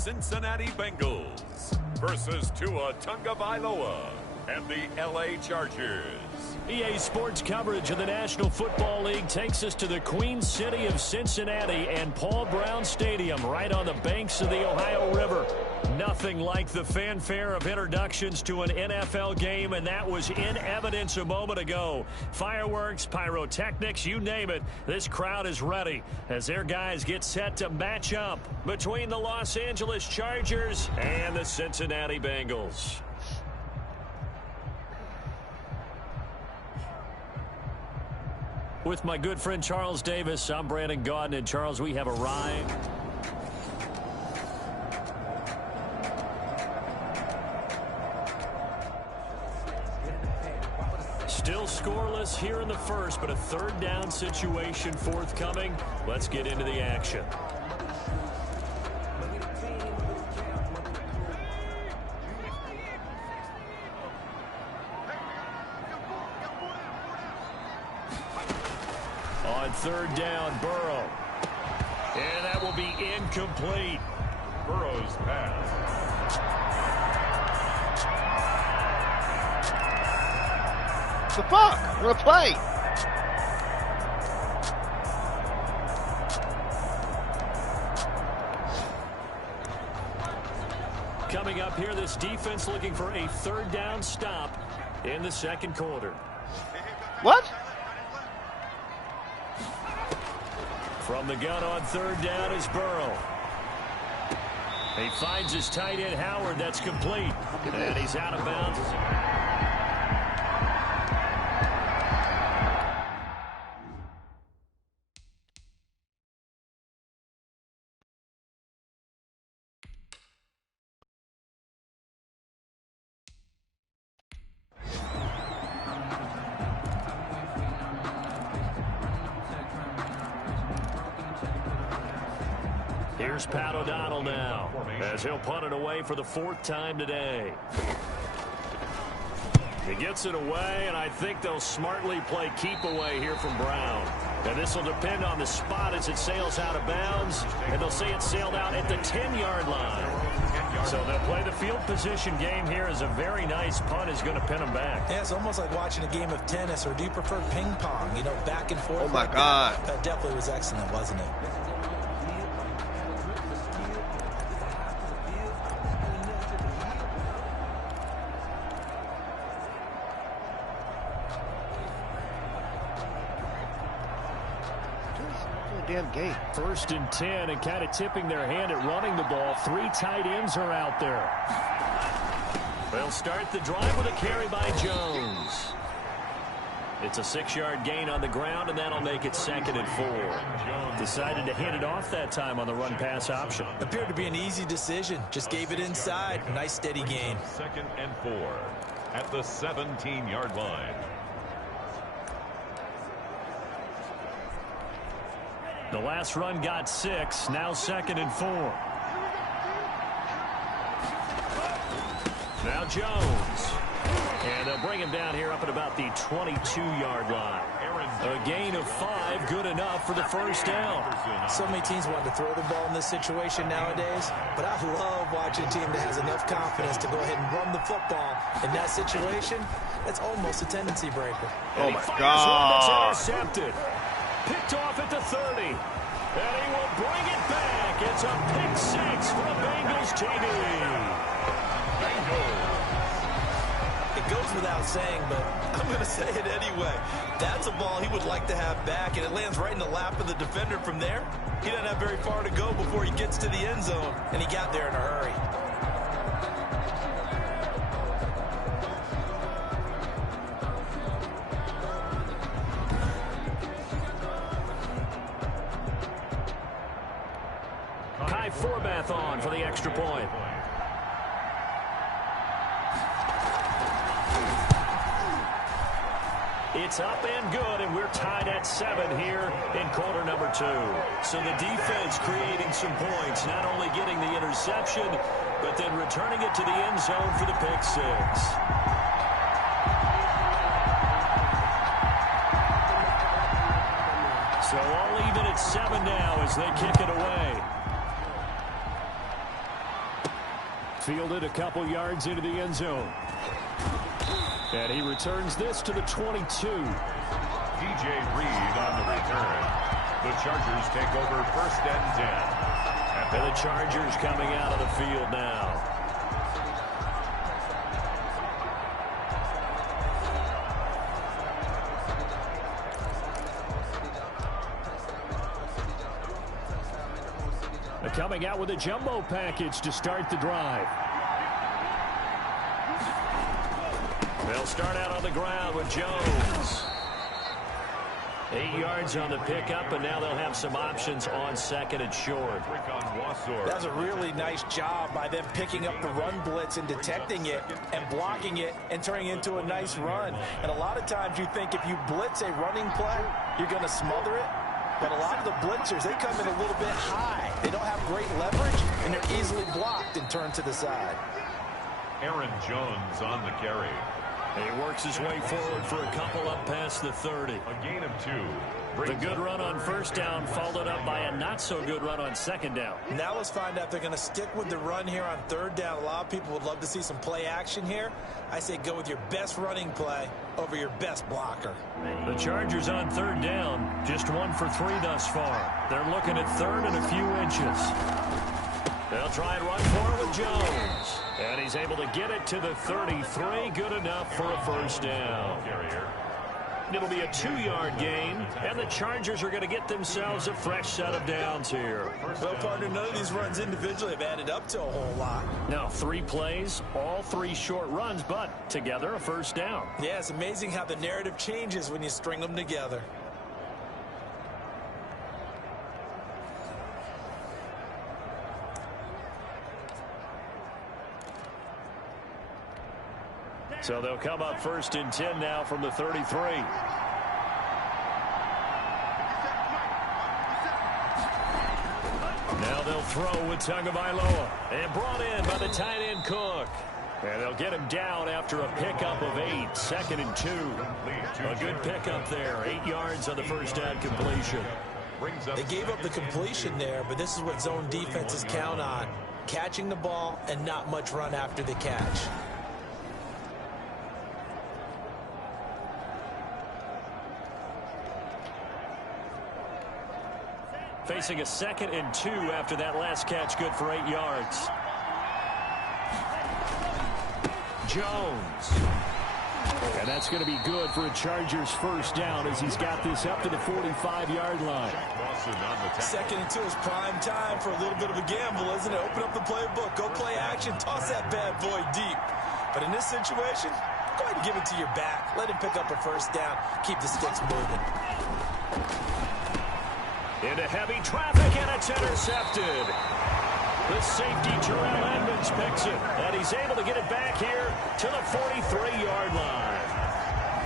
Cincinnati Bengals versus Tua Tagovailoa and the LA Chargers. EA Sports coverage of the National Football League takes us to the Queen City of Cincinnati and Paul Brown Stadium right on the banks of the Ohio River. Nothing like the fanfare of introductions to an NFL game, and that was in evidence a moment ago. Fireworks, pyrotechnics, you name it. This crowd is ready as their guys get set to match up between the Los Angeles Chargers and the Cincinnati Bengals. With my good friend Charles Davis, I'm Brandon Gaudin. And Charles, we have arrived. Still scoreless here in the first, but a third down situation forthcoming. Let's get into the action. On third down, Burrow. And that will be incomplete. Burrow's pass. The fuck? What a play! Coming up here, this defense looking for a third down stop in the second quarter. What? From the gun on third down is Burrow. He finds his tight end Howard. That's complete. And he's out of bounds. Here's Pat O'Donnell now, as he'll punt it away for the fourth time today. He gets it away, and I think they'll smartly play keep away here from Brown. And this will depend on the spot as it sails out of bounds, and they'll say it sailed out at the 10-yard line. So they'll play the field position game here as a very nice punt is going to pin them back. Yeah, it's almost like watching a game of tennis, or do you prefer ping pong? You know, back and forth. Oh, my God. That definitely was excellent, wasn't it? Damn game. First and 10, and kind of tipping their hand at running the ball. Three tight ends are out there. They'll start the drive with a carry by Jones. It's a 6-yard gain on the ground, and that'll make it 2nd and 4. Decided to hit it off that time on the run-pass option. Appeared to be an easy decision. Just gave it inside. Nice steady gain. 2nd and 4 at the 17-yard line. The last run got 6. Now 2nd and 4. Now Jones. And they'll bring him down here up at about the 22-yard line. A gain of 5, good enough for the first down. So many teams want to throw the ball in this situation nowadays, but I love watching a team that has enough confidence to go ahead and run the football. In that situation, that's almost a tendency breaker. Oh, my God. God. That's intercepted. Picked off at the 30. And he will bring it back. It's a pick 6 for the Bengals TD. It goes without saying, but I'm going to say it anyway. That's a ball he would like to have back, and it lands right in the lap of the defender from there. He doesn't have very far to go before he gets to the end zone, and he got there in a hurry. Forbath on for the extra point. It's up and good, and we're tied at 7 here in quarter number 2. So the defense creating some points, not only getting the interception, but then returning it to the end zone for the pick 6. So all even at 7 now as they kick it away. Fielded a couple yards into the end zone. And he returns this to the 22. DJ Reed on the return. The Chargers take over 1st and 10. And the Chargers coming out of the field now. They're coming out with a jumbo package to start the drive. They'll start out on the ground with Jones. 8 yards on the pickup, and now they'll have some options on 2nd and short. That's a really nice job by them picking up the run blitz and detecting it and blocking it and turning it into a nice run. And a lot of times you think if you blitz a running play, you're going to smother it. But a lot of the blitzers, they come in a little bit high. They don't have great leverage, and they're easily blocked and turned to the side. Aaron Jones on the carry. He works his way forward for a couple up past the 30. A gain of 2. The good run on 1st down followed up by a not-so-good run on 2nd down. Now let's find out if they're going to stick with the run here on 3rd down. A lot of people would love to see some play action here. I say go with your best running play over your best blocker. The Chargers on 3rd down, just 1 for 3 thus far. They're looking at 3rd and a few inches. They'll try and run for it with Jones. And he's able to get it to the 33. Good enough for a 1st down. It'll be a 2-yard gain, and the Chargers are going to get themselves a fresh set of downs here. Well, partner, none of these runs individually have added up to a whole lot. Now, 3 plays, all 3 short runs, but together a 1st down. Yeah, it's amazing how the narrative changes when you string them together. So they'll come up 1st and 10 now from the 33. Now they'll throw with Tagovailoa. And brought in by the tight end Cook. And they'll get him down after a pickup of 8. 2nd and 2. A good pickup there. 8 yards on the 1st down completion. They gave up the completion there, but this is what zone defenses count on. Catching the ball and not much run after the catch. Facing a 2nd and 2 after that last catch, good for 8 yards. Jones. And that's going to be good for a Chargers 1st down as he's got this up to the 45-yard line. 2nd and 2 is prime time for a little bit of a gamble, isn't it? Open up the playbook, go play action, toss that bad boy deep. But in this situation, go ahead and give it to your back. Let him pick up a 1st down. Keep the sticks moving. Into heavy traffic, and it's intercepted. The safety, Terrell Edmonds, picks it, and he's able to get it back here to the 43-yard line.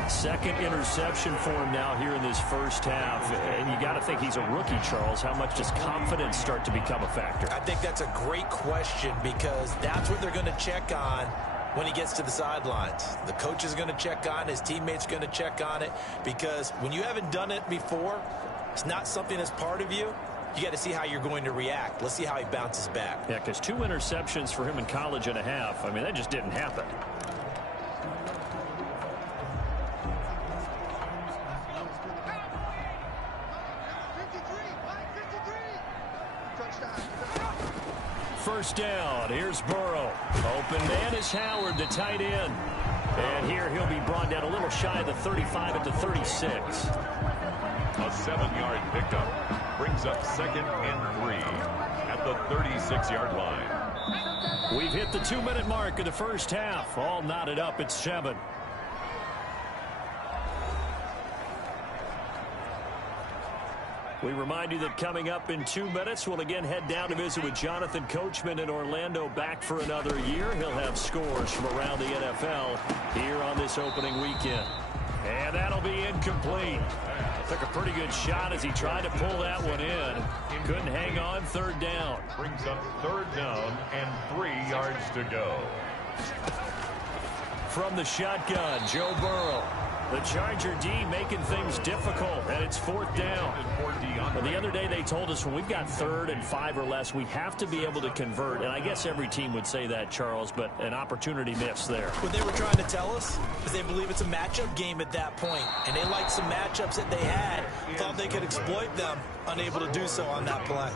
2nd interception for him now here in this 1st half. And you got to think he's a rookie, Charles. How much does confidence start to become a factor? I think that's a great question because that's what they're going to check on when he gets to the sidelines. The coach is going to check on, his teammates are going to check on it, because when you haven't done it before, it's not something that's part of you. You got to see how you're going to react. Let's see how he bounces back. Yeah, because 2 interceptions for him in college and a half. I mean, that just didn't happen. First down. Here's Burrow. Open man is Howard, the tight end. And here he'll be brought down a little shy of the 35 at the 36. A 7-yard pickup brings up 2nd and 3 at the 36-yard line. We've hit the 2-minute mark of the 1st half. All knotted up at 7. We remind you that coming up in 2 minutes, we'll again head down to visit with Jonathan Coachman in Orlando, back for another year. He'll have scores from around the NFL here on this opening weekend. And that'll be incomplete. Took a pretty good shot as he tried to pull that one in. Couldn't hang on. 3rd down. Brings up 3rd down and 3 yards to go. From the shotgun, Joe Burrow. The Charger D making things difficult, and it's 4th down. Well, the other day they told us when we've got 3rd and 5 or less, we have to be able to convert. And I guess every team would say that, Charles, but an opportunity missed there. What they were trying to tell us is they believe it's a matchup game at that point, and they liked some matchups that they had, thought they could exploit them, unable to do so on that play.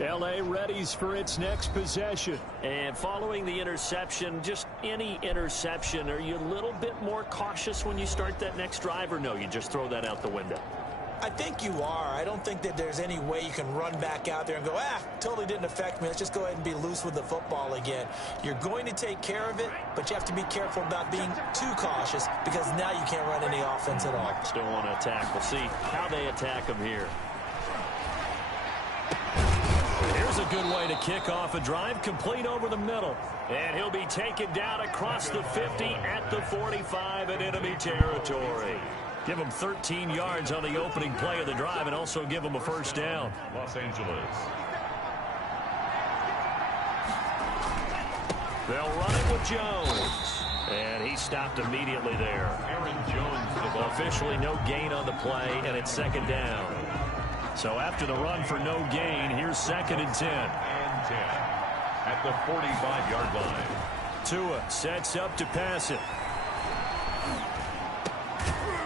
L.A. readies for its next possession. And following the interception, just any interception, are you a little bit more cautious when you start that next drive, or no, you just throw that out the window? I think you are. I don't think that there's any way you can run back out there and go, totally didn't affect me. Let's just go ahead and be loose with the football again. You're going to take care of it, but you have to be careful about being too cautious because now you can't run any offense at all. Still want to attack. We'll see how they attack them here. Here's a good way to kick off a drive, complete over the middle. And he'll be taken down across the 50 at the 45 in enemy territory. Give him 13 yards on the opening play of the drive and also give him a 1st down. Los Angeles. They'll run it with Jones. And he stopped immediately there. Aaron Jones. Officially no gain on the play, and it's 2nd down. So after the run for no gain, here's 2nd and 10. And 10 at the 45-yard line. Tua sets up to pass it.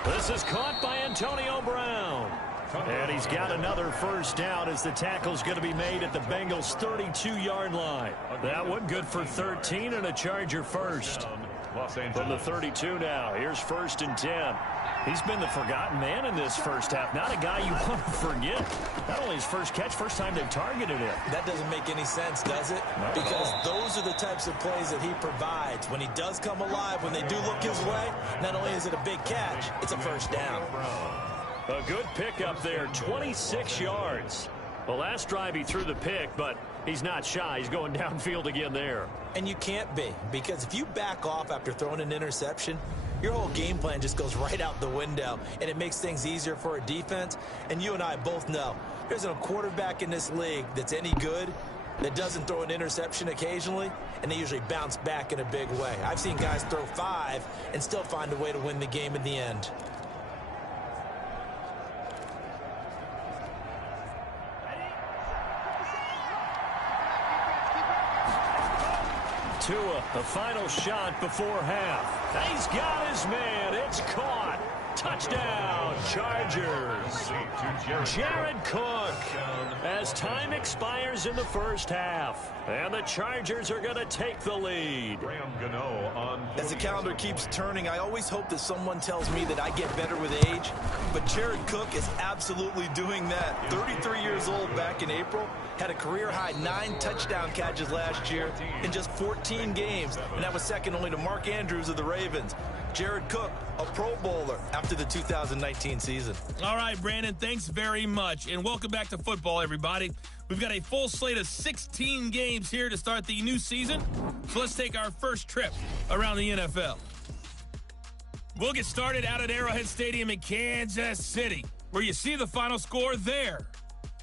This is caught by Antonio Brown. And he's got another 1st down as the tackle's going to be made at the Bengals' 32-yard line. That one good for 13 and a Charger 1st. From the 32 now, here's 1st and 10. He's been the forgotten man in this first half. Not a guy you want to forget. Not only his first catch, first time they've targeted him. That doesn't make any sense, does it? Because those are the types of plays that he provides. When he does come alive, when they do look his way, not only is it a big catch, it's a 1st down. A good pickup there, 26 yards. The last drive he threw the pick, but he's not shy. He's going downfield again there. And you can't be, because if you back off after throwing an interception, your whole game plan just goes right out the window, and it makes things easier for a defense. And you and I both know there's a quarterback in this league that's any good that doesn't throw an interception occasionally, and they usually bounce back in a big way. I've seen guys throw 5 and still find a way to win the game in the end. Tua, the final shot before half. He's got his man. It's caught. Touchdown, Chargers. Jared Cook as time expires in the first half. And the Chargers are going to take the lead. As the calendar keeps turning, I always hope that someone tells me that I get better with age. But Jared Cook is absolutely doing that. 33 years old back in April. Had a career-high 9 touchdown catches last year in just 14 games. And that was second only to Mark Andrews of the Ravens. Jared Cook, a Pro Bowler after the 2019 season. All right, Brandon, thanks very much. And welcome back to football, everybody. We've got a full slate of 16 games here to start the new season. So let's take our first trip around the NFL. We'll get started out at Arrowhead Stadium in Kansas City, where you see the final score there.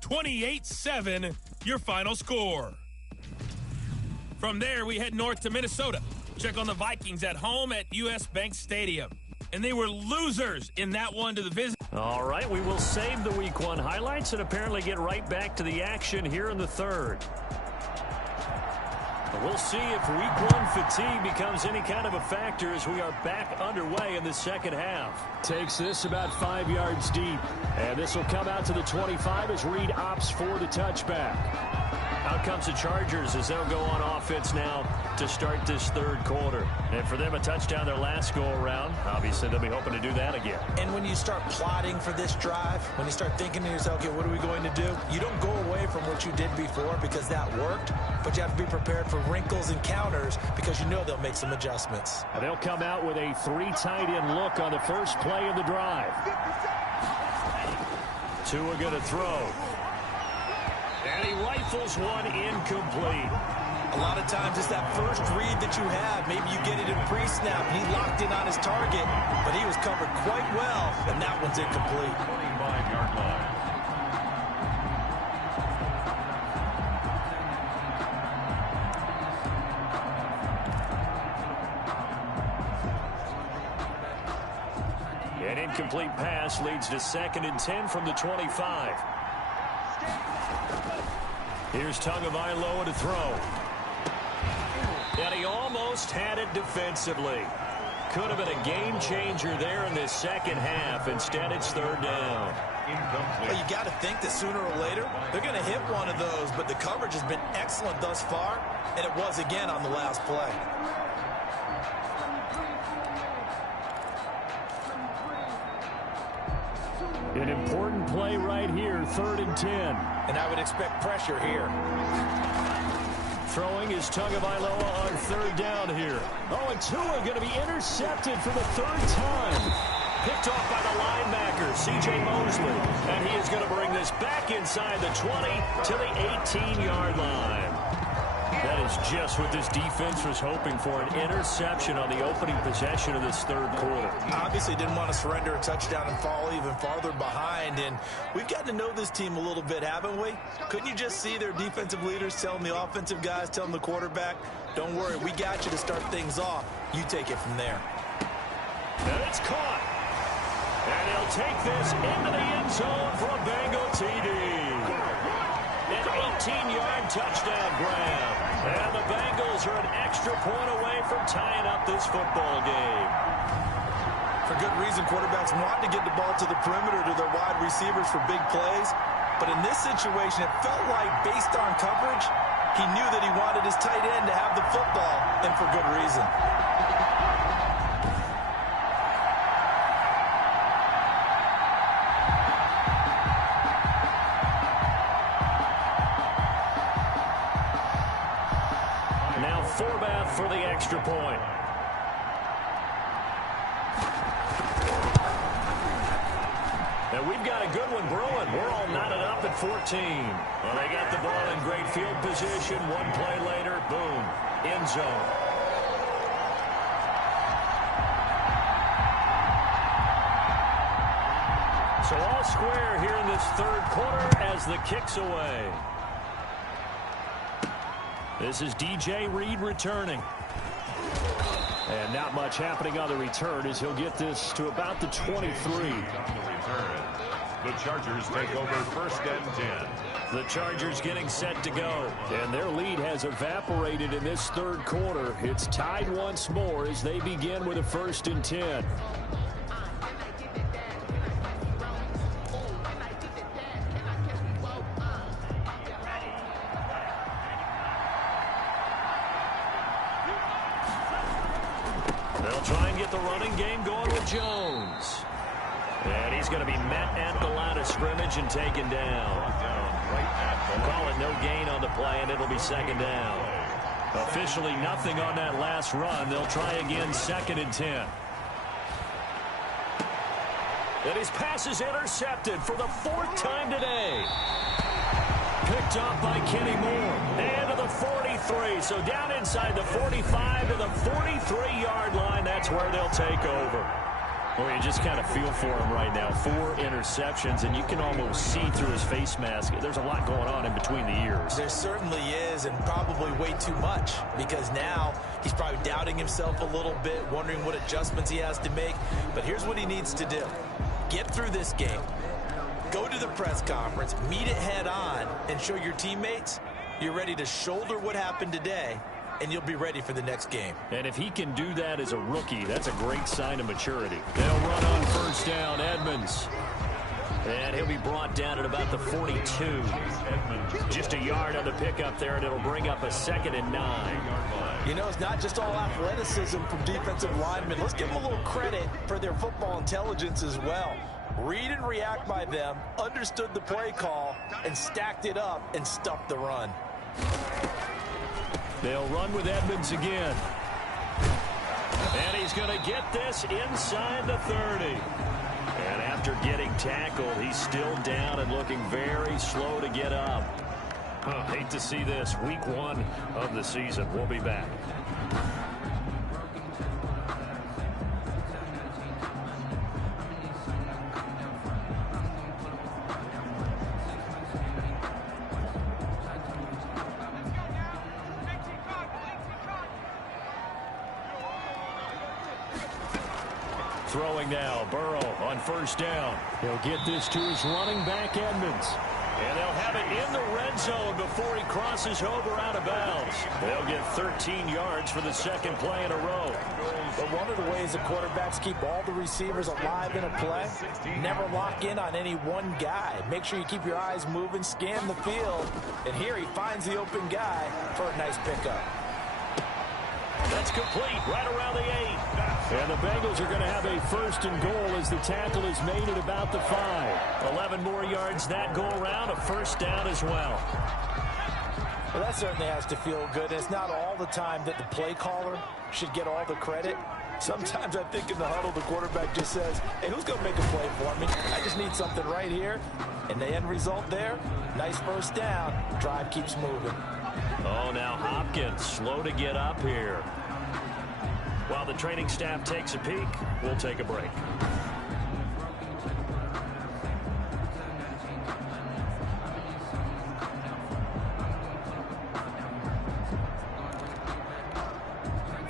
28-7, your final score. From there, we head north to Minnesota. Check on the Vikings at home at U.S. Bank Stadium. And they were losers in that one to the visit. All right, we will save the Week 1 highlights and apparently get right back to the action here in the third. We'll see if Week 1 fatigue becomes any kind of a factor as we are back underway in the second half. Takes this about 5 yards deep. And this will come out to the 25 as Reed opts for the touchback. Out comes the Chargers as they'll go on offense now to start this third quarter. And for them, a touchdown their last go-around. Obviously, they'll be hoping to do that again. And when you start plotting for this drive, when you start thinking to yourself, okay, what are we going to do? You don't go away from what you did before because that worked, but you have to be prepared for wrinkles and counters because you know they'll make some adjustments. And they'll come out with a 3 tight end look on the first play of the drive. Tua going to throw. And he rifles one incomplete. A lot of times it's that first read that you have. Maybe you get it in pre-snap, and he locked in on his target, but he was covered quite well, and that one's incomplete. 25-yard line. An incomplete pass leads to 2nd and 10 from the 25. Here's Tagovailoa to throw. And he almost had it defensively. Could have been a game changer there in this second half. Instead, it's 3rd down. Well, you got to think that sooner or later they're going to hit one of those, but the coverage has been excellent thus far, and it was again on the last play. An important play right here, 3rd and 10. And I would expect pressure here. Throwing is Tagovailoa on 3rd down here. Oh, and Tua going to be intercepted for the 3rd time. Picked off by the linebacker, C.J. Mosley. And he is going to bring this back inside the 20 to the 18-yard line. That is just what this defense was hoping for, an interception on the opening possession of this 3rd quarter. Obviously didn't want to surrender a touchdown and fall even farther behind. And we've gotten to know this team a little bit, haven't we? Couldn't you just see their defensive leaders telling the offensive guys, telling the quarterback, don't worry, we got you to start things off. You take it from there. And it's caught. And he'll take this into the end zone for a Bengal TD. An 18-yard touchdown grab. And the Bengals are an extra point away from tying up this football game. For good reason, quarterbacks want to get the ball to the perimeter to their wide receivers for big plays. But in this situation, it felt like, based on coverage, he knew that he wanted his tight end to have the football, and for good reason. Now Forbath for the extra point. And we've got a good one brewing. We're all knotted up at 14. Well, they got the ball in great field position. One play later, boom, end zone. So all square here in this 3rd quarter as the kick's away. This is DJ Reed returning. And not much happening on the return as he'll get this to about the 23. The Chargers take over 1st and 10. The Chargers getting set to go. And their lead has evaporated in this 3rd quarter. It's tied once more as they begin with a 1st and 10. They'll try and get the running game going with Jones. And he's going to be met at the line of scrimmage and taken down. They'll call it no gain on the play, and it'll be 2nd down. Officially nothing on that last run. They'll try again, 2nd and 10. And his pass is intercepted for the 4th time today. Picked off by Kenny Moore. And to the 43. So down inside the 45 to the 43-yard line. That's where they'll take over. Well, you just kind of feel for him right now. 4 interceptions, and you can almost see through his face mask. There's a lot going on in between the ears. There certainly is, and probably way too much, because now he's probably doubting himself a little bit, wondering what adjustments he has to make. But here's what he needs to do. Get through this game. Go to the press conference, meet it head on, and show your teammates you're ready to shoulder what happened today, and you'll be ready for the next game. And if he can do that as a rookie, that's a great sign of maturity. They'll run on 1st down, Edmonds. And he'll be brought down at about the 42. Just a yard on the pickup there, and it'll bring up a 2nd and 9. You know, it's not just all athleticism from defensive linemen. Let's give them a little credit for their football intelligence as well. Read and react by them, understood the play call, and stacked it up and stuffed the run. They'll run with Edmonds again. And he's going to get this inside the 30. And after getting tackled, he's still down and looking very slow to get up. Hate to see this. Week 1 of the season. We'll be back. Throwing now, Burrow on first down. He'll get this to his running back, Edmonds. And they'll have it in the red zone before he crosses over out of bounds. They'll get 13 yards for the second play in a row. But one of the ways the quarterbacks keep all the receivers alive in a play, never lock in on any one guy. Make sure you keep your eyes moving, scan the field. And here he finds the open guy for a nice pickup. That's complete right around the 8. And the Bengals are going to have a first and goal as the tackle is made at about the 5. 11 more yards that go around, a first down as well. Well, that certainly has to feel good. It's not all the time that the play caller should get all the credit. Sometimes I think in the huddle, the quarterback just says, hey, who's going to make a play for me? I just need something right here. And the end result there, nice first down. Drive keeps moving. Oh, now Hopkins slow to get up here. While the training staff takes a peek, we'll take a break.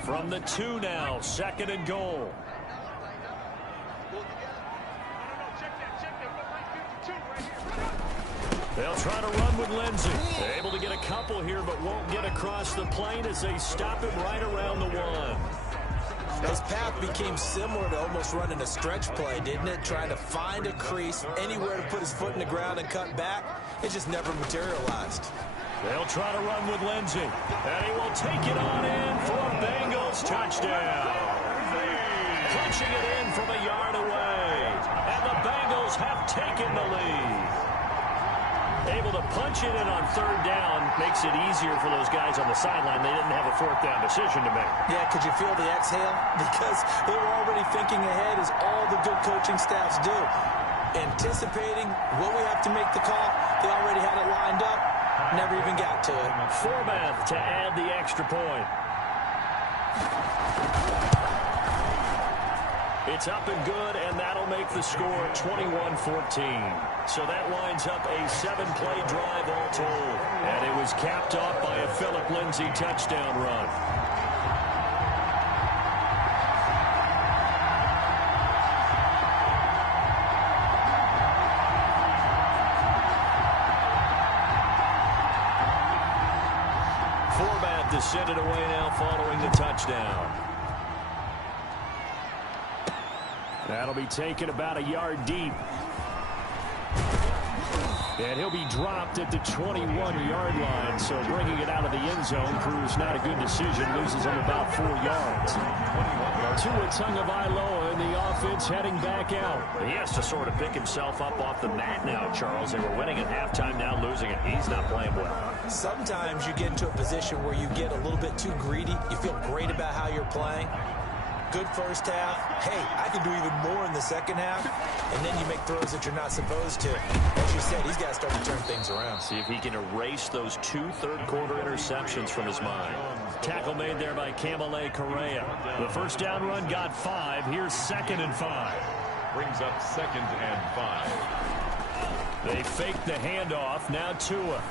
From the 2 now, second and goal. They'll try to run with Lindsey. They're able to get a couple here, but won't get across the plane as they stop him right around the 1. His path became similar to almost running a stretch play, didn't it? Trying to find a crease, anywhere to put his foot in the ground and cut back. It just never materialized. They'll try to run with Lindsey. And he will take it on in for a Bengals touchdown. Punching it in from a yard away. And the Bengals have taken the lead. Able to punch it in on third down makes it easier for those guys on the sideline. They didn't have a fourth down decision to make. Yeah, could you feel the exhale? Because they were already thinking ahead, as all the good coaching staffs do. Anticipating what we have to make the call. They already had it lined up. Never even got to it. Forbath to add the extra point. It's up and good, and that'll make the score 21-14. So that winds up a 7-play drive all told. And it was capped off by a Phillip Lindsay touchdown run. Forbath to send it away now following the touchdown. That'll be taken about a yard deep. And he'll be dropped at the 21-yard line. So bringing it out of the end zone proves not a good decision. Loses him about 4 yards. Tua Tagovailoa in the offense heading back out. He has to sort of pick himself up off the mat now, Charles. They were winning at halftime, now losing it. He's not playing well. Sometimes you get into a position where you get a little bit too greedy. You feel great about how you're playing. Good first half. Hey, I can do even more in the second half. And then you make throws that you're not supposed to. As you said, he's got to start to turn things around. See if he can erase those 2 third-quarter interceptions from his mind. Tackle made there by Kamale Correa. The first down run got 5. Here's 2nd and 5. Brings up 2nd and 5. They fake the handoff. Now Tua.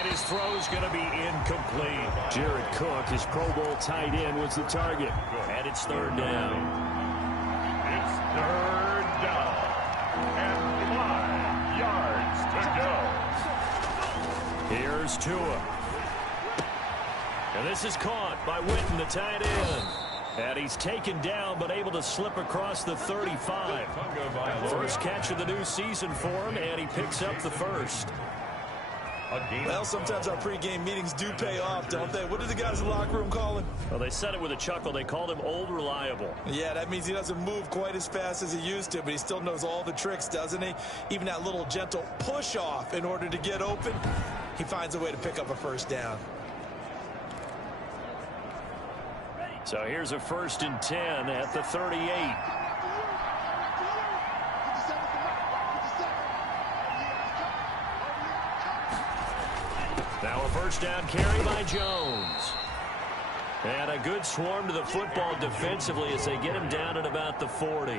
And his throw's going to be incomplete. Jared Cook, his Pro Bowl tight end, was the target. And it's 3rd down. It's 3rd down. And 5 yards to go. Here's Tua. And this is caught by Witten, the tight end. And he's taken down, but able to slip across the 35. First catch of the new season for him, and he picks up the first. Well, sometimes our pregame meetings do pay off, don't they? What did the guys in the locker room call him? Well, they said it with a chuckle. They called him Old Reliable. Yeah, that means he doesn't move quite as fast as he used to, but he still knows all the tricks, doesn't he? Even that little gentle push-off in order to get open, he finds a way to pick up a first down. So here's a 1st and 10 at the 38. Now a first down carry by Jones. And a good swarm to the football defensively as they get him down at about the 40.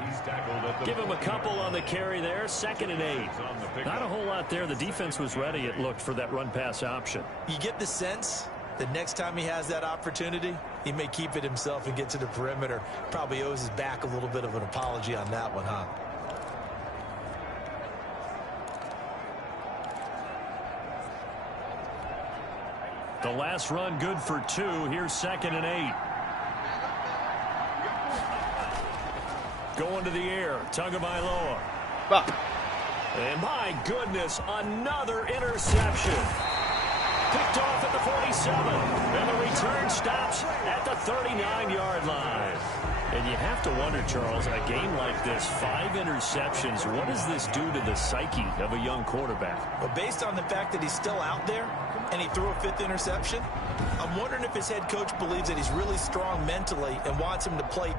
Give him a couple on the carry there. 2nd and 8. Not a whole lot there. The defense was ready, it looked, for that run-pass option. You get the sense The next time he has that opportunity, he may keep it himself and get to the perimeter. Probably owes his back a little bit of an apology on that one, huh? The last run good for 2. Here's 2nd and 8. Going to the air. Tagovailoa. And my goodness, another interception. Picked off at the 47. And the return stops at the 39-yard line. And you have to wonder, Charles, a game like this, 5 interceptions, what does this do to the psyche of a young quarterback? Well, based on the fact that he's still out there and he threw a 5th interception, I'm wondering if his head coach believes that he's really strong mentally and wants him to play.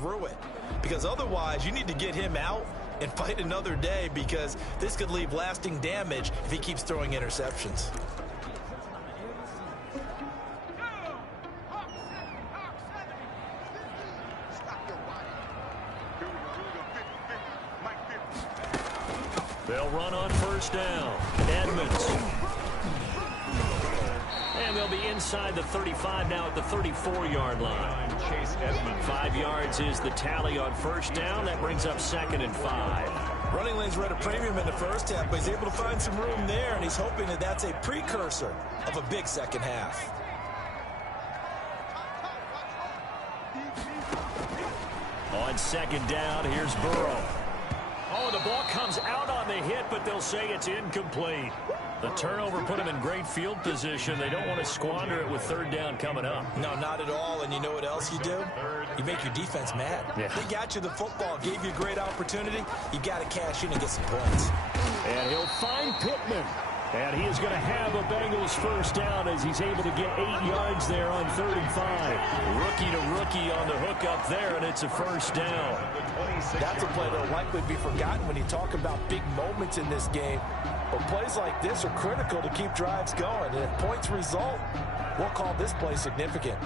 Through it, because otherwise you need to get him out and fight another day, because this could leave lasting damage if he keeps throwing interceptions. They'll run on 1st down. Edmonds. And they'll be inside the 35 now at the 34-yard line. Chase Edmonds. 5 yards is the tally on 1st down. That brings up 2nd and 5. Running lanes were at a premium in the first half, but he's able to find some room there, and he's hoping that that's a precursor of a big second half. On 2nd down, here's Burrow. Oh, the ball comes out on the hit, but they'll say it's incomplete. The turnover put them in great field position. They don't want to squander it with 3rd down coming up. No, not at all. And you know what else you do? You make your defense mad. Yeah. They got you the football, gave you a great opportunity. You got to cash in and get some points. And he'll find Pittman. And he is going to have a Bengals 1st down as he's able to get 8 yards there on 3rd and 5. Rookie to rookie on the hook up there, and it's a 1st down. That's a play that will likely be forgotten when you talk about big moments in this game. But plays like this are critical to keep drives going. And if points result, we'll call this play significant.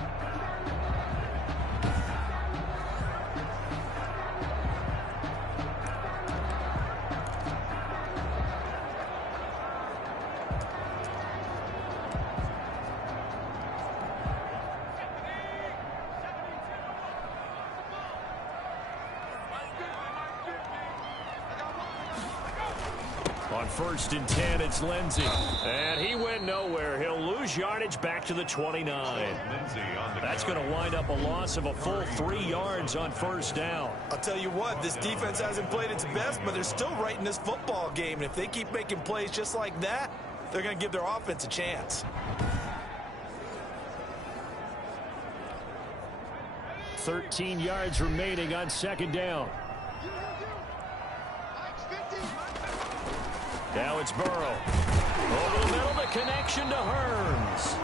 On 1st and 10, it's Lindsey. And he went nowhere. He'll lose yardage back to the 29. That's going to wind up a loss of a full 3 yards on 1st down. I'll tell you what, this defense hasn't played its best, but they're still right in this football game. And if they keep making plays just like that, they're going to give their offense a chance. 13 yards remaining on 2nd down. Now it's Burrow. Over the middle, the connection to Hearns.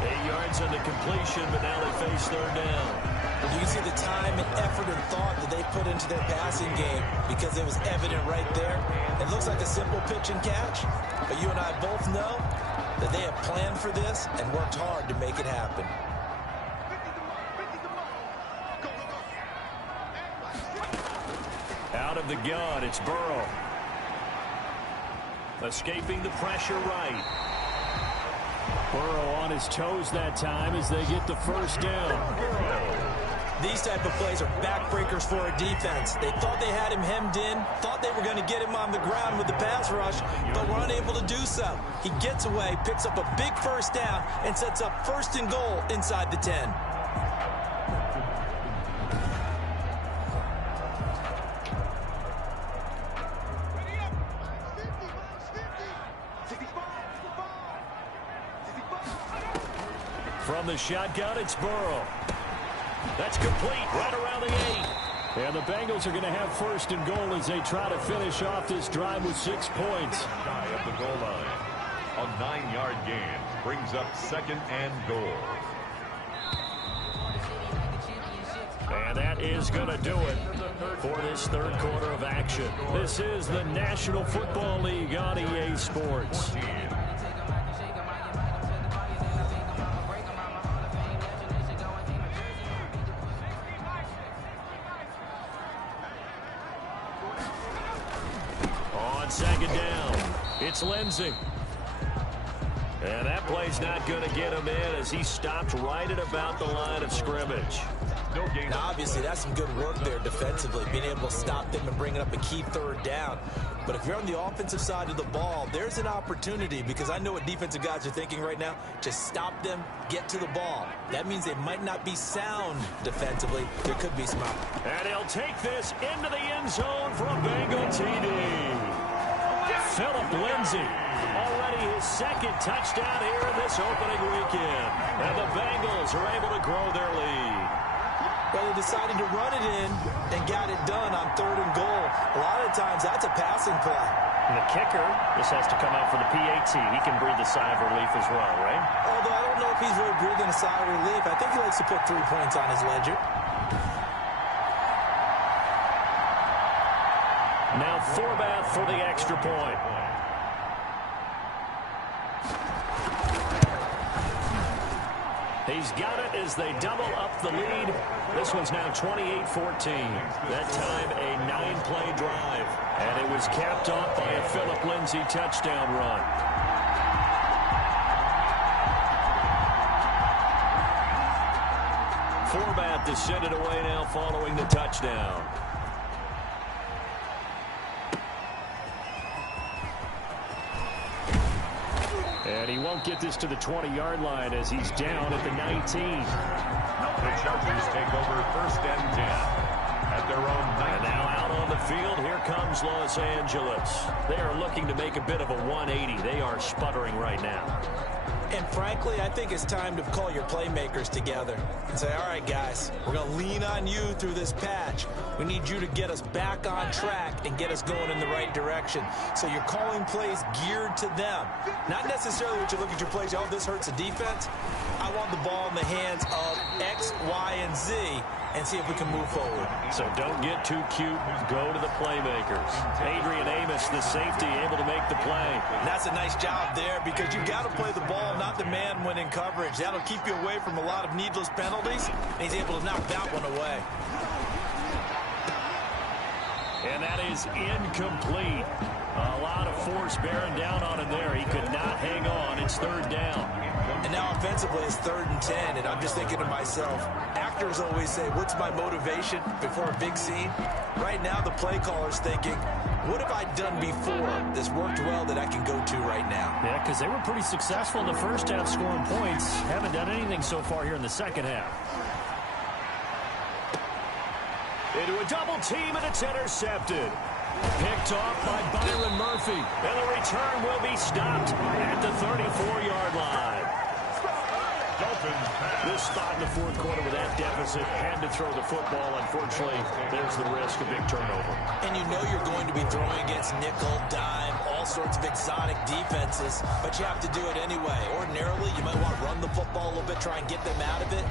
8 yards on the completion, but now they face 3rd down. You can see the time and effort and thought that they put into their passing game because it was evident right there. It looks like a simple pitch and catch, but you and I both know that they have planned for this and worked hard to make it happen. Out of the gun, it's Burrow. Escaping the pressure right. Burrow on his toes that time as they get the 1st down. These type of plays are backbreakers for a defense. They thought they had him hemmed in, thought they were going to get him on the ground with the pass rush, but were unable to do so. He gets away, picks up a big 1st down, and sets up 1st and goal inside the 10. From the shotgun, it's Burrow. That's complete right around the 8. And the Bengals are going to have first and goal as they try to finish off this drive with 6 points. Shy of the goal line. A 9-yard gain brings up second and goal. And that is going to do it for this third quarter of action. This is the National Football League on EA Sports. On second down, it's Lindsey. And that play's not going to get him in as he stopped right at about the line of scrimmage. Now, obviously, that's some good work there defensively, being able to stop them and bringing up a key third down. But if you're on the offensive side of the ball, there's an opportunity, because I know what defensive guys are thinking right now. Just stop them, get to the ball. That means they might not be sound defensively. There could be some opportunity. And he'll take this into the end zone for a Bengal TD. Philip Lindsay, already his second touchdown here in this opening weekend. And the Bengals are able to grow their lead. Well, they decided to run it in and got it done on third and goal. A lot of times, that's a passing play. And the kicker, this has to come out for the PAT. He can breathe a sigh of relief as well, right? Although I don't know if he's really breathing a sigh of relief. I think he likes to put 3 points on his ledger. Now Forbath for the extra point. He's got it as they double up the lead. This one's now 28-14. That time a 9-play drive. And it was capped off by a Philip Lindsay touchdown run. Forbath to send it away now following the touchdown. And he won't get this to the 20-yard line as he's down at the 19. The Chargers take over first and 10 at their own 19. And now out on the field, here comes Los Angeles. They are looking to make a bit of a 180. They are sputtering right now. And frankly, I think it's time to call your playmakers together and say, all right, guys, we're going to lean on you through this patch. We need you to get us back on track and get us going in the right direction. So you're calling plays geared to them. Not necessarily what you look at your plays, oh, this hurts the defense. I want the ball in the hands of X, Y, and Z and see if we can move forward. So don't get too cute. Go to the playmakers. Adrian Amos, the safety, able to make the play. And that's a nice job there because you've got to play the ball, not the man when in coverage. That'll keep you away from a lot of needless penalties. And he's able to knock that one away. And that is incomplete. A lot of force bearing down on him there. He could not hang on. It's third down. And now offensively it's 3rd and 10. And I'm just thinking to myself, actors always say, what's my motivation before a big scene? Right now the play caller's thinking, what have I done before that's worked well that I can go to right now? Yeah, because they were pretty successful in the first half scoring points. Haven't done anything so far here in the second half. Into a double team, and it's intercepted. Picked off by Byron Murphy. And the return will be stopped at the 34-yard line. This spot in the fourth quarter with that deficit, had to throw the football. Unfortunately, there's the risk of big turnover. And you know you're going to be throwing against nickel, dime, all sorts of exotic defenses, but you have to do it anyway. Ordinarily, you might want to run the football a little bit, try and get them out of it.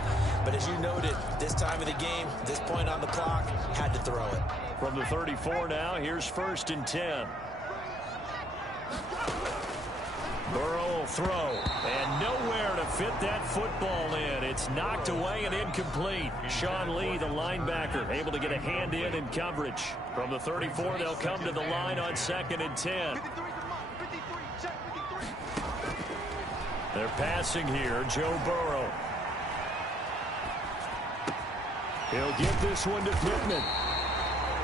But as you noted, this time of the game, this point on the clock, had to throw it. From the 34 now, here's 1st and 10. Burrow will throw, and nowhere to fit that football in. It's knocked away and incomplete. Sean Lee, the linebacker, able to get a hand in coverage. From the 34, they'll come to the line on 2nd and 10. They're passing here, Joe Burrow. He'll get this one to Pittman.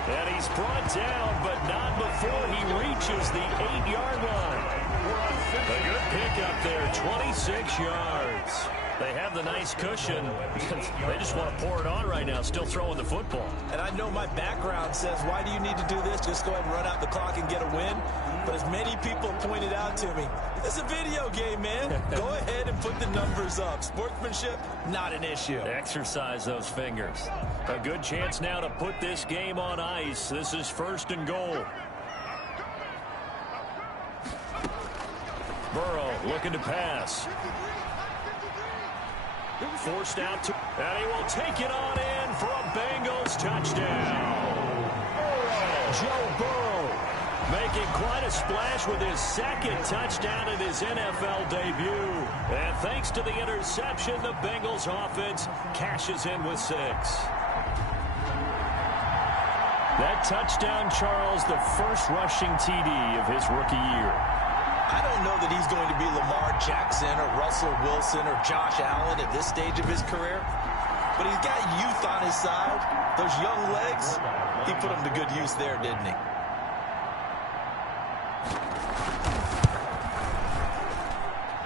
And he's brought down, but not before he reaches the 8-yard line. A good pickup there, 26 yards. They have the nice cushion. They just want to pour it on right now, still throwing the football. And I know my background says, why do you need to do this? Just go ahead and run out the clock and get a win. But as many people pointed out to me, it's a video game, man. Go ahead and put the numbers up. Sportsmanship, not an issue. Exercise those fingers. A good chance now to put this game on ice. This is 1st and goal. Burrow looking to pass. Forced out to, and he will take it on in for a Bengals touchdown. Joe Burrow making quite a splash with his 2nd touchdown in his NFL debut. And thanks to the interception, the Bengals offense cashes in with 6. That touchdown, Charles, the first rushing TD of his rookie year. I don't know that he's going to be Lamar Jackson or Russell Wilson or Josh Allen at this stage of his career, but he's got youth on his side. Those young legs, he put them to good use there, didn't he?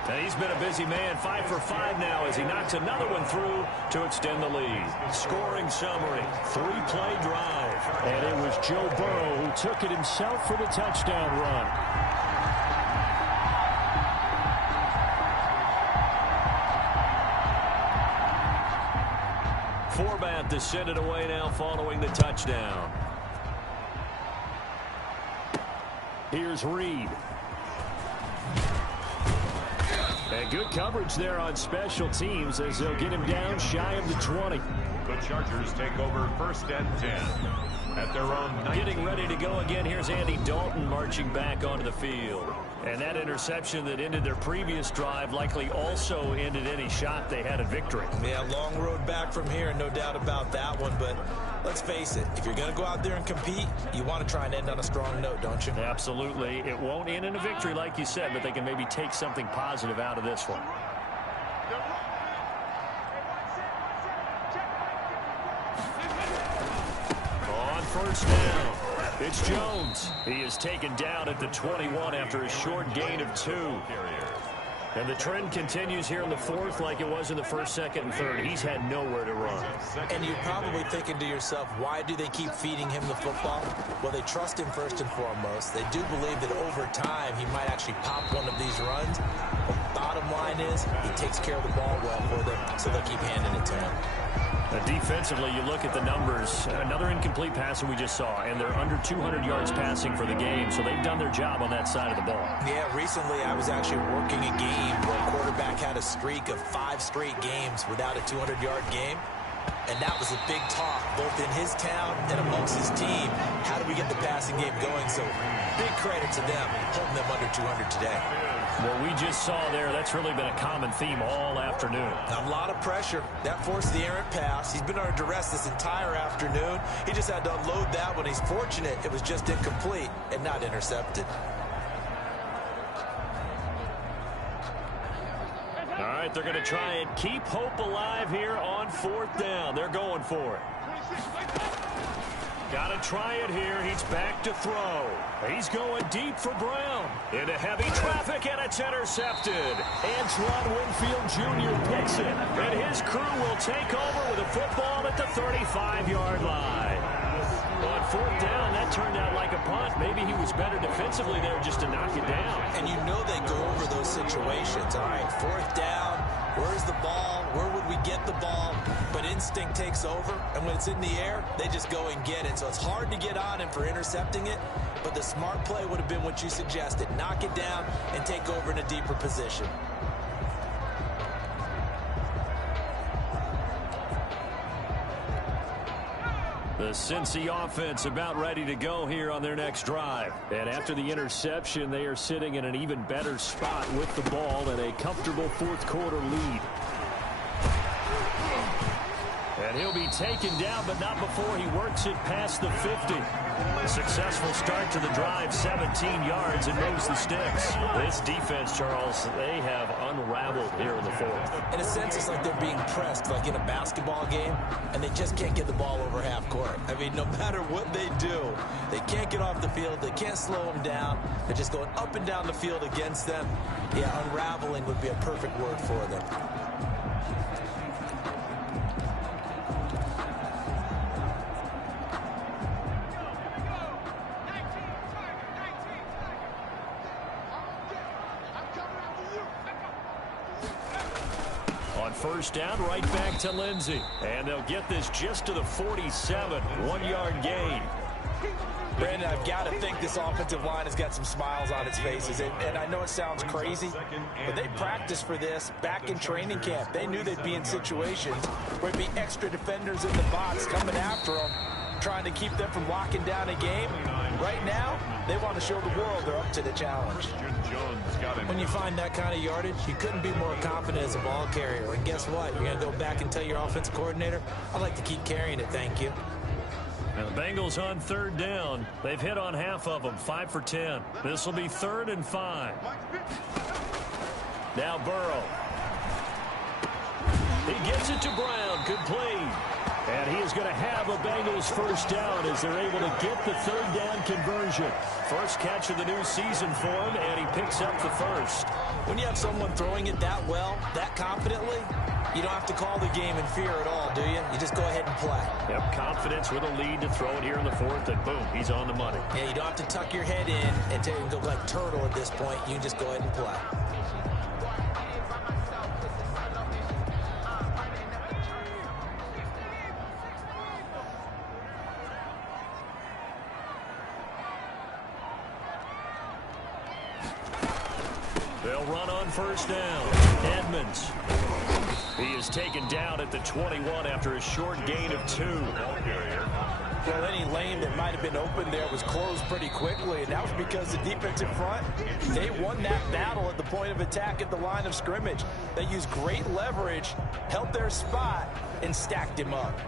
And he's been a busy man, 5 for 5 now as he knocks another one through to extend the lead. Scoring summary, 3-play drive. And it was Joe Burrow who took it himself for the touchdown run. Forbat to send it away now following the touchdown. Here's Reed. And good coverage there on special teams as they'll get him down shy of the 20. The Chargers take over 1st and 10 at their own 19. Getting ready to go again. Here's Andy Dalton marching back onto the field. And that interception that ended their previous drive likely also ended any shot they had at victory. Yeah, long road back from here, no doubt about that one. But let's face it, if you're going to go out there and compete, you want to try and end on a strong note, don't you? Absolutely. It won't end in a victory like you said, but they can maybe take something positive out of this one. On 1st down, it's Jones. He is taken down at the 21 after a short gain of 2. And the trend continues here in the 4th like it was in the 1st, 2nd, and 3rd. He's had nowhere to run. And you're probably thinking to yourself, why do they keep feeding him the football? Well, they trust him first and foremost. They do believe that over time he might actually pop one of these runs. But bottom line is he takes care of the ball well for them, so they'll keep handing it to him. Defensively, you look at the numbers. Another incomplete pass that we just saw, and they're under 200 yards passing for the game, so they've done their job on that side of the ball. Yeah, recently I was actually working a game where a quarterback had a streak of 5 straight games without a 200-yard game, and that was a big talk, both in his town and amongst his team. How do we get the passing game going? So big credit to them, holding them under 200 today. What we just saw there, that's really been a common theme all afternoon. A lot of pressure. That forced the errant pass. He's been under duress this entire afternoon. He just had to unload that one. He's fortunate it was just incomplete and not intercepted. All right, they're going to try and keep hope alive here on 4th down. They're going for it. Got to try it here. He's back to throw. He's going deep for Brown. Into heavy traffic, and it's intercepted. Antoine Winfield Jr. picks it, and his crew will take over with a football at the 35-yard line. On 4th down, that turned out like a punt. Maybe he was better defensively there just to knock it down. And you know they go over those situations. All right, 4th down. Where's the ball? Where would we get the ball? But instinct takes over, and when it's in the air, they just go and get it. So it's hard to get on him for intercepting it, but the smart play would have been what you suggested. Knock it down and take over in a deeper position. The Cincy offense about ready to go here on their next drive. And after the interception, they are sitting in an even better spot with the ball and a comfortable 4th quarter lead. And he'll be taken down, but not before he works it past the 50. A successful start to the drive, 17 yards, and moves the sticks. This defense, Charles, they have unraveled here in the 4th. In a sense, it's like they're being pressed, like in a basketball game, and they just can't get the ball over half court. I mean, no matter what they do, they can't get off the field. They can't slow them down. They're just going up and down the field against them. Yeah, unraveling would be a perfect word for them. first down, right back to Lindsay. And they'll get this just to the 47, 1-yard gain. Brandon, I've got to think this offensive line has got some smiles on its faces. And I know it sounds crazy, but they practiced for this back in training camp. They knew they'd be in situations where there'd be extra defenders in the box coming after them, trying to keep them from locking down a game. Right now, they want to show the world they're up to the challenge. When you find that kind of yardage, you couldn't be more confident as a ball carrier. And guess what? You're going to go back and tell your offensive coordinator, I'd like to keep carrying it, thank you. And the Bengals on third down. They've hit on half of them, 5 for 10. This will be 3rd and 5. Now Burrow. He gets it to Brown. Complete. And he is going to have a Bengals first down as they're able to get the 3rd down conversion. First catch of the new season for him, and he picks up the first. When you have someone throwing it that well, that confidently, you don't have to call the game in fear at all, do you? You just go ahead and play. Yep, confidence with a lead to throw it here in the 4th, and boom, he's on the money. Yeah, you don't have to tuck your head in and go like turtle at this point. You can just go ahead and play. They'll run on first down. Edmonds. He is taken down at the 21 after a short gain of 2. Well, any lane that might have been open there was closed pretty quickly, and that was because the defensive front, they won that battle at the point of attack at the line of scrimmage. They used great leverage, held their spot, and stacked him up.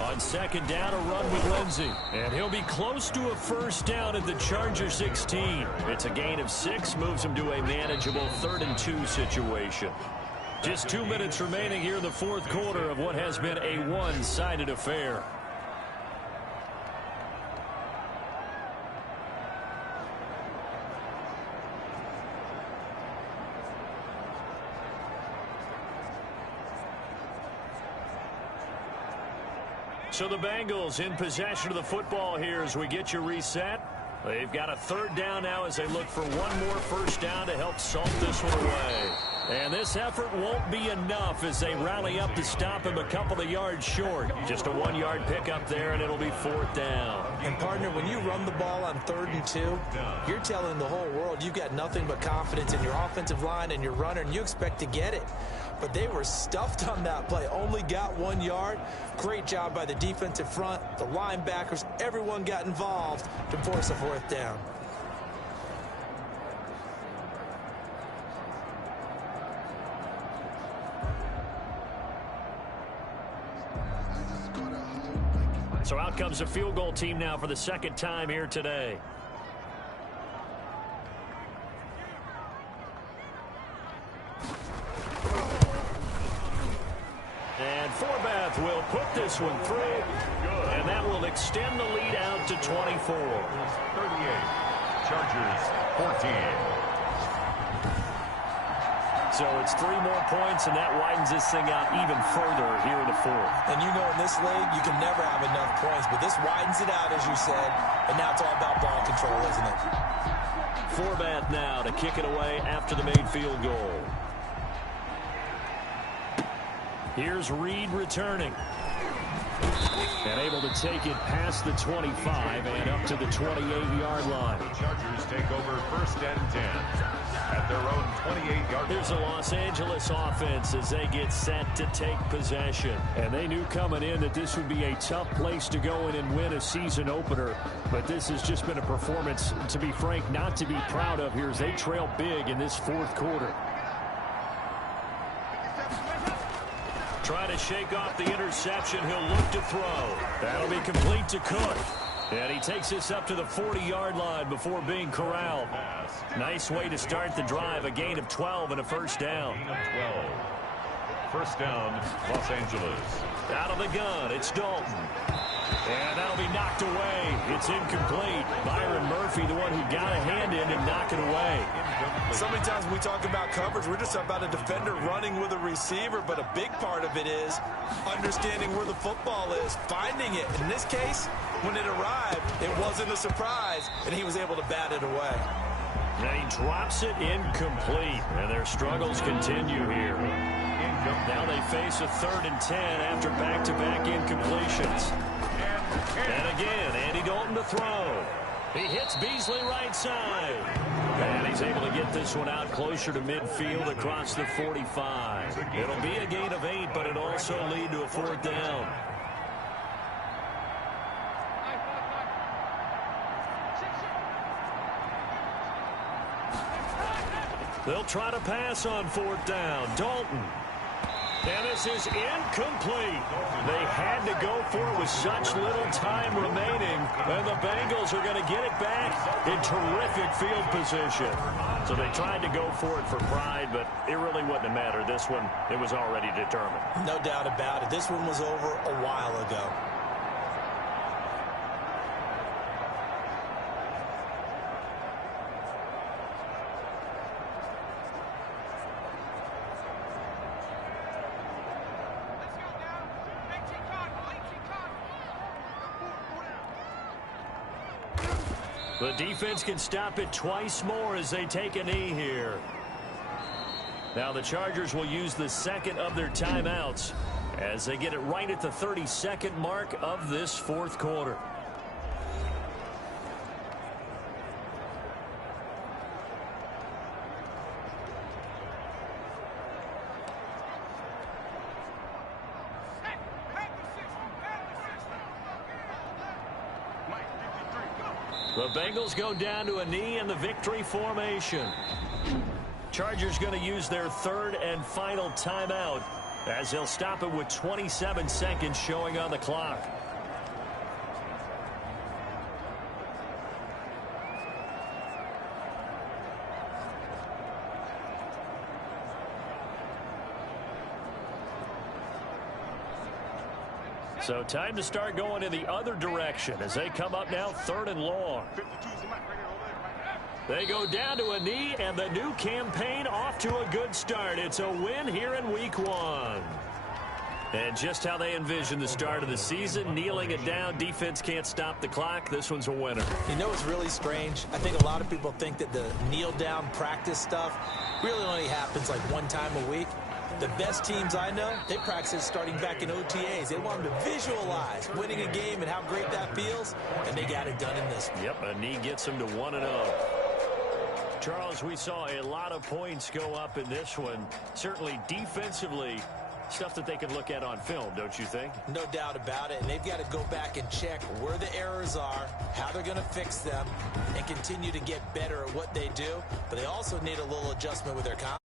On second down, a run with Lindsay. And he'll be close to a first down at the Charger 16. It's a gain of 6, moves him to a manageable 3rd and 2 situation. Just 2 minutes remaining here in the 4th quarter of what has been a one-sided affair. So the Bengals in possession of the football here as we get you reset. They've got a 3rd down now as they look for one more first down to help salt this one away. And this effort won't be enough as they rally up to stop him a couple of yards short. Just a 1-yard pickup there, and it'll be 4th down. And, partner, when you run the ball on 3rd and 2, you're telling the whole world you've got nothing but confidence in your offensive line and your runner, and you expect to get it. But they were stuffed on that play, only got 1 yard. Great job by the defensive front, the linebackers, everyone got involved to force a 4th down. So out comes a field goal team now for the 2nd time here today. And Forbath will put this one through, and that will extend the lead out to 24. 38, Chargers 14. So it's 3 more points, and that widens this thing out even further here in the 4th. And you know in this league, you can never have enough points, but this widens it out, as you said, and now it's all about ball control, isn't it? Forbath now to kick it away after the made field goal. Here's Reed returning. And able to take it past the 25 and up to the 28-yard line. The Chargers take over 1st and 10 at their own 28-yard line. Here's the Los Angeles offense as they get set to take possession. And they knew coming in that this would be a tough place to go in and win a season opener. But this has just been a performance, to be frank, not to be proud of here as they trail big in this 4th quarter. Trying to shake off the interception. He'll look to throw. That'll be complete to Cook. And he takes this up to the 40-yard line before being corralled. Nice way to start the drive. A gain of 12 and a first down. Gain of 12. First down, Los Angeles. Out of the gun, it's Dalton. And that'll be knocked away. It's incomplete. Byron Murphy, the one who got a hand in and knocked it away. So many times when we talk about coverage, we're just about a defender running with a receiver, but a big part of it is understanding where the football is, finding it. In this case, when it arrived, it wasn't a surprise, and he was able to bat it away. And he drops it incomplete, and their struggles continue here. Now they face a 3rd and 10 after back-to-back incompletions. And again, Andy Dalton to throw. He hits Beasley right side. And he's able to get this one out closer to midfield across the 45. It'll be a gain of 8, but it'll also lead to a 4th down. They'll try to pass on 4th down. Dalton. And this is incomplete. They had to go for it with such little time remaining. And the Bengals are going to get it back in terrific field position. So they tried to go for it for pride, but it really wouldn't have mattered. This one, it was already determined. No doubt about it. This one was over a while ago. The defense can stop it twice more as they take a knee here. Now the Chargers will use the second of their timeouts as they get it right at the 32nd mark of this 4th quarter. The Bengals go down to a knee in the victory formation. Chargers going to use their 3rd and final timeout as they'll stop it with 27 seconds showing on the clock. So time to start going in the other direction as they come up now 3rd and long. They go down to a knee, and the new campaign off to a good start. It's a win here in week 1. And just how they envision the start of the season, kneeling it down, defense can't stop the clock. This one's a winner. You know what's really strange? I think a lot of people think that the kneel-down practice stuff really only happens like one time a week. The best teams I know, they practice starting back in OTAs. They want them to visualize winning a game and how great that feels, and they got it done in this one. Yep, a knee gets them to 1-0. Charles, we saw a lot of points go up in this one. Certainly defensively, stuff that they can look at on film, don't you think? No doubt about it, and they've got to go back and check where the errors are, how they're going to fix them, and continue to get better at what they do. But they also need a little adjustment with their confidence.